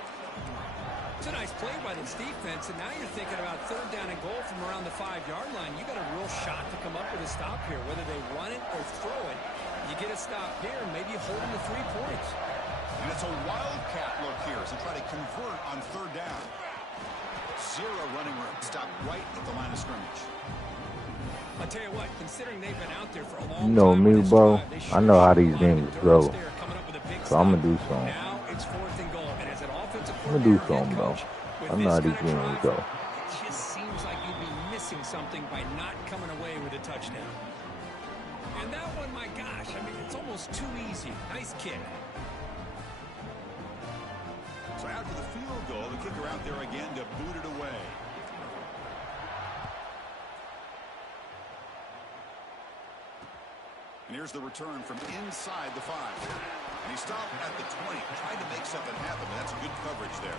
It's a nice play by this defense, and now you're thinking about 3rd down and goal from around the 5-yard line. You got a real shot to come up with a stop here, whether they run it or throw it. You get a stop here, and maybe hold them to 3 points. And it's a Wildcat look here as they try to convert on 3rd down. 0 running room. Stop right at the line of scrimmage. I'll tell you what, considering they've been out there for a long You know time me, with this bro. drive, they I know how these games go. They're coming up with a big So I'm stop. gonna do something. Now it's 4th and goal, and as an offensive I'm gonna do coordinator, something, head bro. coach, with I know this how these kind of games drive, go. it just seems like you'd be missing something by not coming away with a touchdown. And that one, my gosh, I mean, it's almost too easy. Nice kick. So after the field goal, the kicker out there again to boot it away. And Here's the return from inside the 5. And he stopped at the 20. Tried to make something happen, but that's good coverage there.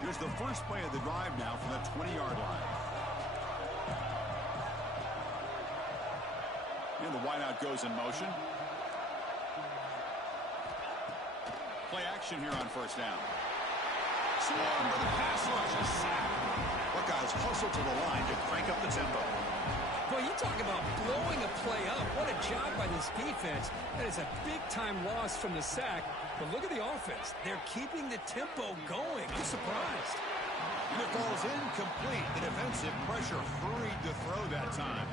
Here's the first play of the drive now from the 20-yard line. And the wideout goes in motion. Play action here on first down. Swarm with the pass rush, a sack. Buckeyes hustle to the line to crank up the tempo. Boy, you talk about blowing a play up. What a job by this defense. That is a big-time loss from the sack. But look at the offense. They're keeping the tempo going. I'm surprised. And it falls incomplete. The defensive pressure hurried to throw that time.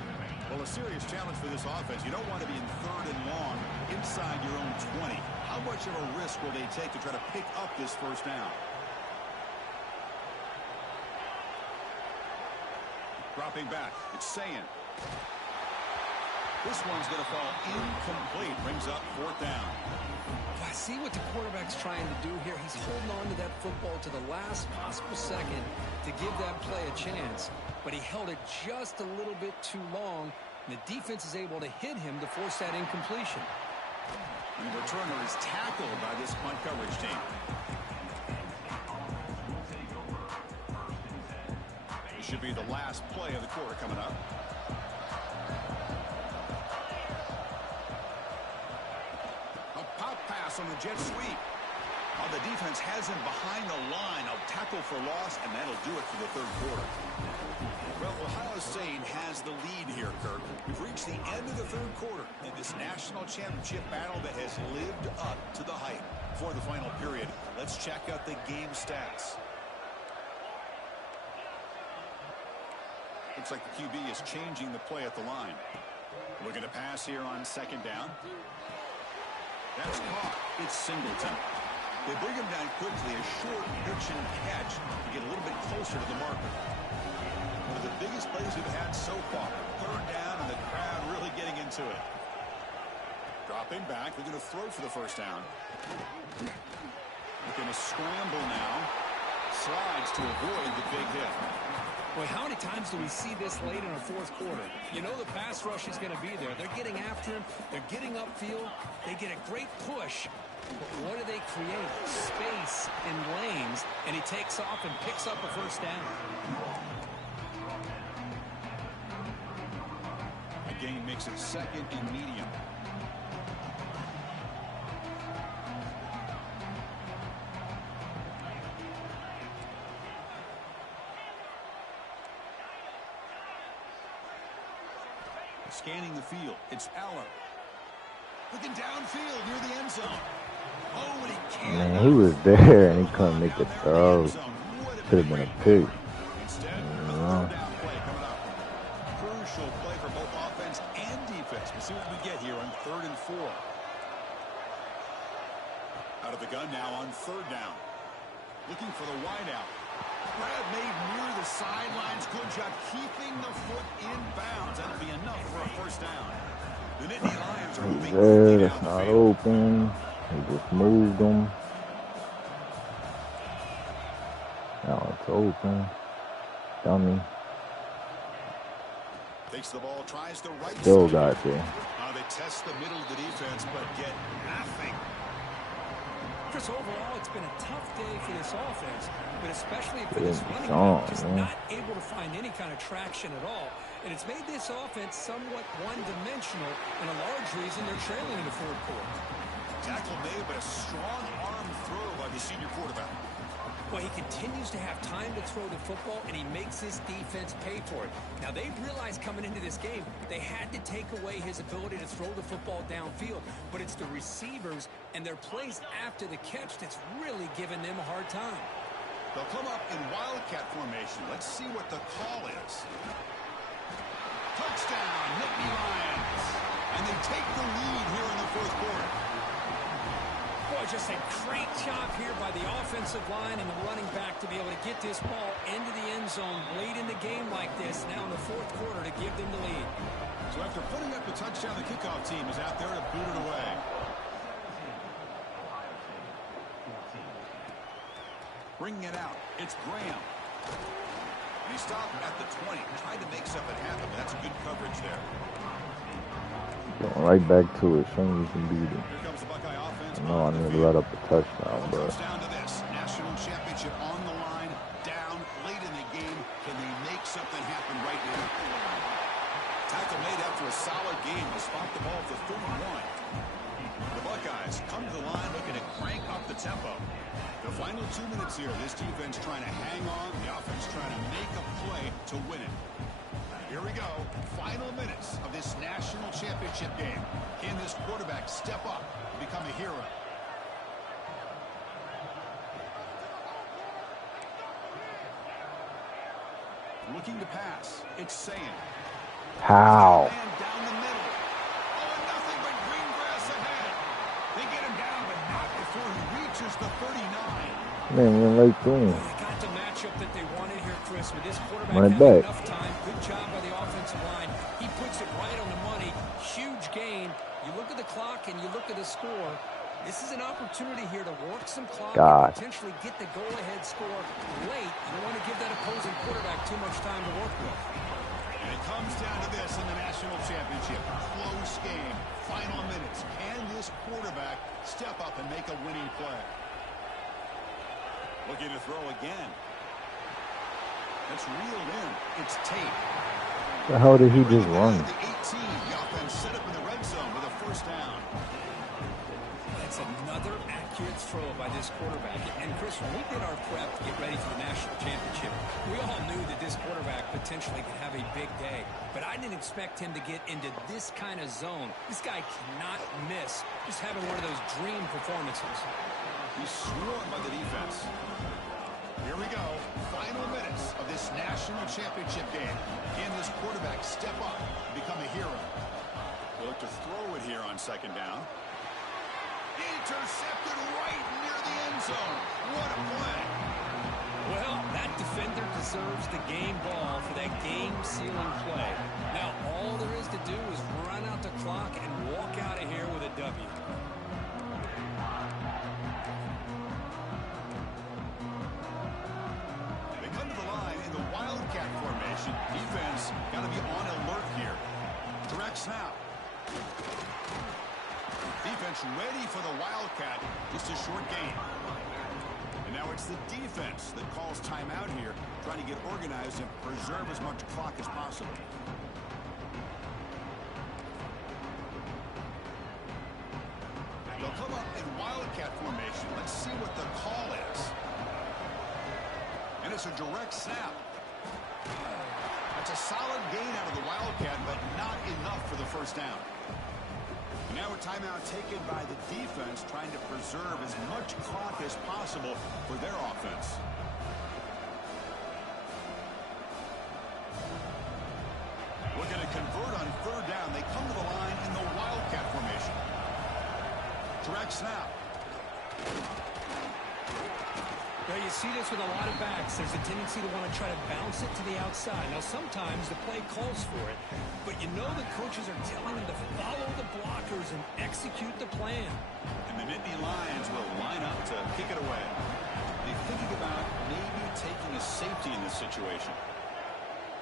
Well, a serious challenge for this offense. You don't want to be in 3rd and long inside your own 20. How much of a risk will they take to try to pick up this first down? Dropping back. It's Ncaa. This one's going to fall incomplete. Brings up 4th down. I see what the quarterback's trying to do here. He's holding on to that football to the last possible second to give that play a chance. But he held it just a little bit too long. And the defense is able to hit him to force that incompletion. And the returner is tackled by this punt coverage team. This should be the last play of the quarter coming up. A pop pass on the jet sweep. The defense has him behind the line. A tackle for loss, and that'll do it for the 3rd quarter. Well, Ohio State has the lead here, Kirk. We've reached the end of the 3rd quarter in this national championship battle that has lived up to the hype. For the final period, let's check out the game stats. Looks like the QB is changing the play at the line. Looking to pass here on 2nd down. That's caught. It's Singleton. They bring him down quickly, a short pitch and catch to get a little bit closer to the marker. One of the biggest plays we've had so far. 3rd down, and the crowd really getting into it. Dropping back, they're going to throw for the first down. Looking to scramble now. Slides to avoid the big hit. Boy, how many times do we see this late in a 4th quarter? You know the pass rush is going to be there. They're getting after him. They're getting upfield. They get a great push. But what do they create? Space and lanes. And he takes off and picks up a first down. The gain makes it 2nd and medium. Scanning the field. It's Allen. Looking downfield near the end zone. Oh, and he can't. Man, he was there and he couldn't make the throw. Could have been a pick. Instead, a third down play coming up. Crucial play for both offense and defense. We'll see what we get here on 3rd and 4. Out of the gun now on 3rd down. Looking for the wideout. Brad made near the sidelines. Good job keeping the foot in bounds. That'll be enough for a first down. The Nittany Lions are moving there, quickly it's down the not field. open. He just moved them. Now it's open. Dummy. Takes the ball, tries the right Still side. got there. They test the middle of the defense, but get nothing. Chris, overall, it's been a tough day for this offense, but especially for Yeah, this running gone, back, just man. not able to find any kind of traction at all. And it's made this offense somewhat one-dimensional, and a large reason they're trailing in the 4th quarter. Tackle made, but a strong arm throw by the senior quarterback. Well, he continues to have time to throw the football, and he makes his defense pay for it. Now, they realized coming into this game, they had to take away his ability to throw the football downfield. But it's the receivers and their plays after the catch that's really giving them a hard time. They'll come up in Wildcat formation. Let's see what the call is. Touchdown, Nittany Lions. And they take the lead here in the 4th quarter. Boy, just a great job here by the offensive line and the running back to be able to get this ball into the end zone late in the game like this, now in the 4th quarter, to give them the lead. So after putting up the touchdown, the kickoff team is out there to boot it away. Bringing it out, it's Graham. He stopped at the 20, trying to make something happen. That's good coverage there. Going right back to it. Show me you can beat it. Here comes the Buckeye offense. I know I need to let up a touchdown, It but comes down to this. National championship on the line, down late in the game. Can they make something happen right now? Tackle made after a solid game to spot the ball for 31. The Buckeyes come to the line looking to crank up the tempo. The final 2 minutes here. This defense trying to hang on. The offense trying to make a play to win it. Here we go. Final minutes of this national championship game. Can this quarterback step up and become a hero? Looking to pass. It's saying. how? Man down the middle. Oh, and nothing but green grass ahead. They get him down, but not before he reaches the 39. Man, went right through him. They got the matchup that they wanted here, Chris, with this quarterback Run it having back. enough time. Good job by the offensive line. He puts it right on the money. Huge gain. You look at the clock and you look at the score. This is an opportunity here to work some clock and potentially get the goal-ahead score late. You don't want to give that opposing quarterback too much time to work with. And it comes down to this in the national championship. Close game. Final minutes. Can this quarterback step up and make a winning play? Looking to throw again. That's reeled in. It's Tate. The hell did he just run? The 18. The offense set up in the red zone with a first down. That's another accurate throw by this quarterback. And, Chris, when we did our prep to get ready for the national championship, we all knew that this quarterback potentially could have a big day. But I didn't expect him to get into this kind of zone. This guy cannot miss. Just having one of those dream performances. He's swarmed by the defense. Here we go. Final minutes of this national championship game. Can this quarterback step up and become a hero? We'll look to throw it here on second down. Intercepted right near the end zone. What a play. Well, that defender deserves the game ball for that game-sealing play. Now, all there is to do is run out the clock and walk out of here with a W. They come to the line in the Wildcat formation. Defense got to be on alert here. Direct snap. Defense ready for the Wildcat. Just a short gain. And now it's the defense that calls timeout here, trying to get organized and preserve as much clock as possible. They'll come up in Wildcat formation. Let's see what the call is. And it's a direct snap. That's a solid gain out of the Wildcat, but not enough for the first down. And now a timeout taken by the defense, trying to preserve as much clock as possible for their offense. Looking to convert on third down. They come to the line in the Wildcat formation. Direct snap. Now, you see this with a lot of backs. There's a tendency to want to try to bounce it to the outside. Now, sometimes the play calls for it, but you know the coaches are telling them to follow the blockers and execute the plan. And the Nittany Lions will line up to kick it away. They're thinking about maybe taking a safety in this situation.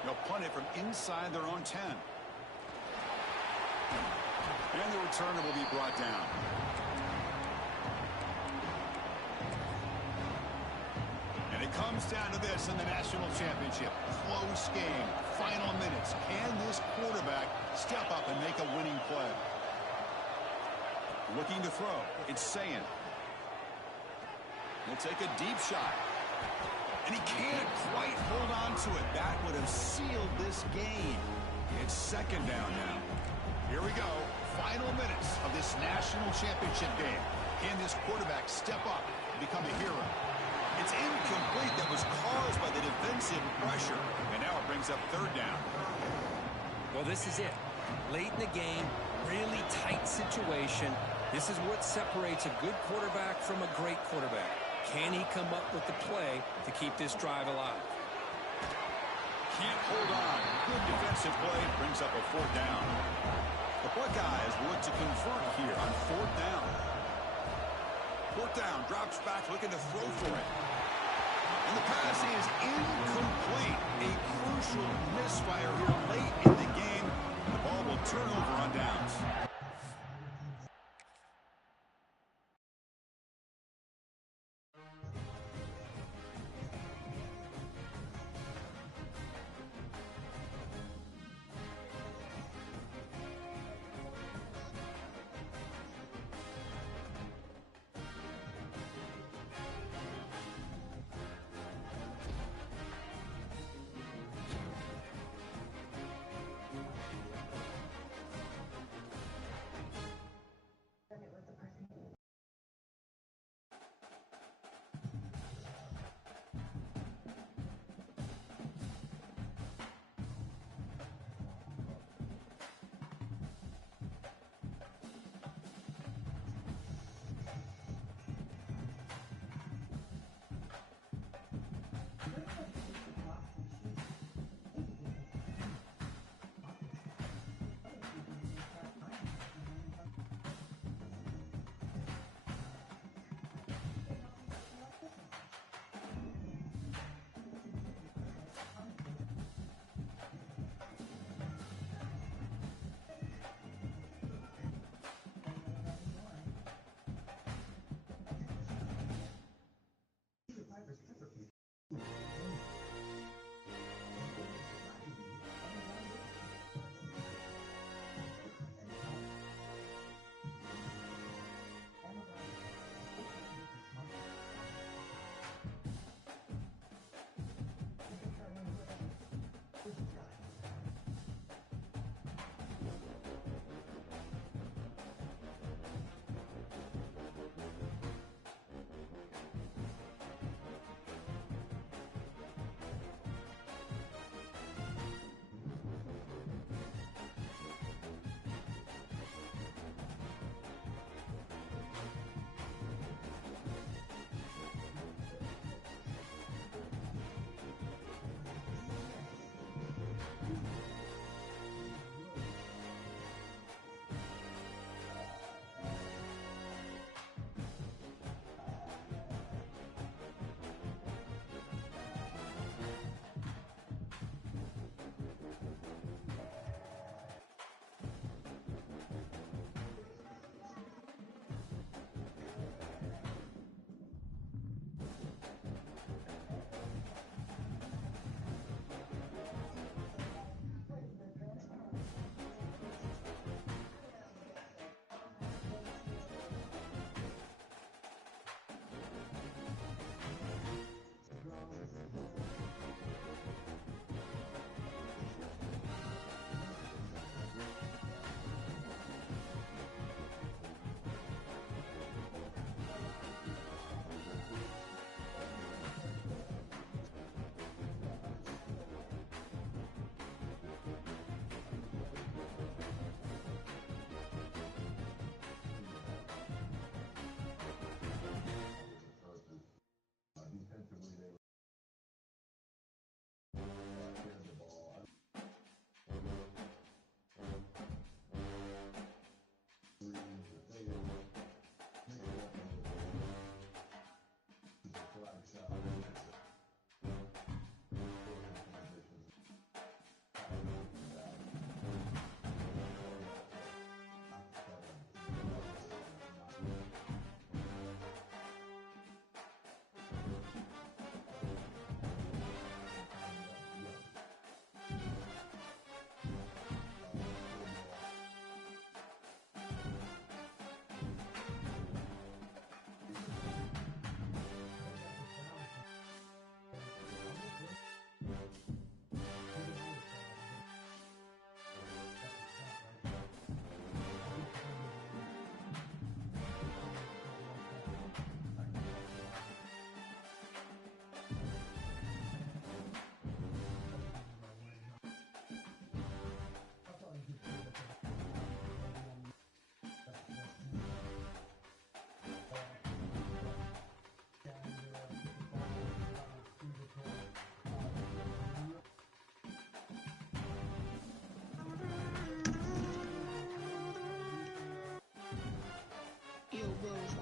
They'll punt it from inside their own 10. And the returner will be brought down. And it comes down to this in the national championship. Close game. Final minutes. Can this quarterback step up and make a winning play? Looking to throw. It's saying. He'll take a deep shot. And he can't quite hold on to it. That would have sealed this game. It's second down now. Here we go. Final minutes of this national championship game. Can this quarterback step up and become a hero? It's incomplete. That was caused by the defensive pressure. And now it brings up third down. Well, this is it. Late in the game, really tight situation. This is what separates a good quarterback from a great quarterback. Can he come up with the play to keep this drive alive? Can't hold on. Good defensive play brings up a fourth down. The Buckeyes look to convert here on fourth down. Fourth down, drops back, looking to throw for it. And the pass is incomplete. A crucial misfire here late in the game. The ball will turn over on downs.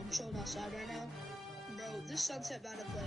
I'm chilling outside right now. Bro, This sunset about to play.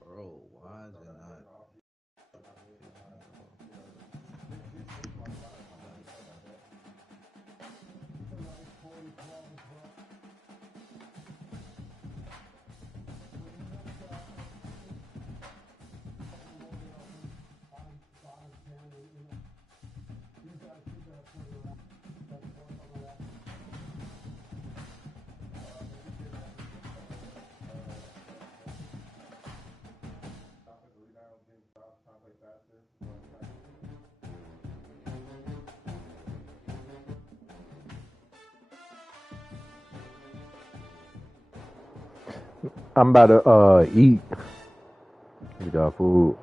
Bro, why is it not? I'm about to eat. We got food.